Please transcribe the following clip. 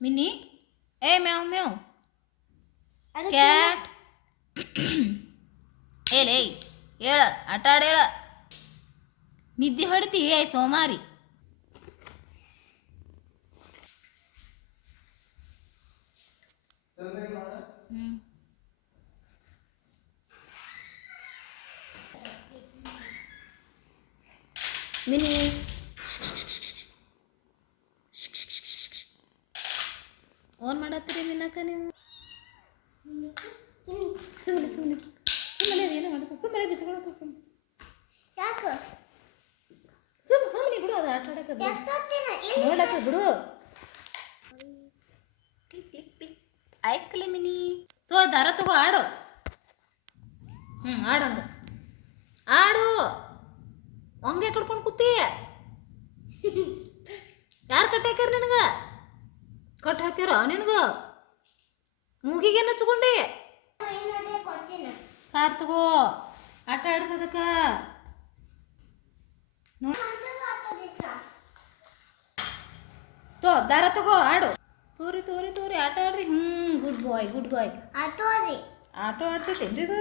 mini ಏ ಮ್ಯಾವ್ ಮ್ಯಾವ್ cat ಏಲೇ ಹೇಳ ಆಟ ಆಡ ಹೇಳ ನಿದ್ದೆ ಹೊಡಿತಿ ಏ ಸೋಮಾರಿ ಮಿನಿ ಓನ್ ಮಾಡತ್ತೀರಿ ಮಿನ್ನಕ್ಕ ನೀವು ಸುಮ್ಮನೆ ಸುಮ್ಮನೆ ಸುಮ್ಮನೆ ಏನೋ ಮಾಡುತ್ತೆ ಸುಮ್ಮನೆ ಬಿಚ್ಕೊಳತ್ತ ಸುಮ್ಮನೆ ಯಾಕೆ ಸುಮ್ಮನೆ ಬಿಡು ಅದು ಆಟ ಆಡಕ್ಕೆ ನೋಡಕ್ಕೆ ಬಿಡು ಕ್ಲಿಕ್ ಕ್ಲಿಕ್ ಕ್ಲಿಕ್ ಆಯ್ಕಲೆ ಮಿನಿ ದಾರ ತಗೋ ಆಡು ಆಡಂಗ ಆಡು ಹಂಗೆ ಕಡ್ಕೊಂಡು ಕೂತಿ ಯಾರು ಕಟ್ಟಿ ಹಾಕ್ಯಾರ ನಿನಗ ಕಟ್ ಹಾಕ್ಯಾರ ನಿನಗ ಮೂಗಿಗೆ ಹಚ್ಕೊಂಡಿ ಕಾರ್ ತಗೋ ಆಟ ಆಡ್ಸೋದಕ್ಕ ದಾರ ತಗೋ ಆಡು ತೋರಿ ತೋರಿ ತೋರಿ ಆಟ ಆಡ್ರಿ ಗುಡ್ ಬಾಯ್ ಆಟೋ ಆಡ್ತೈತೇನ್ರಿ ಇದು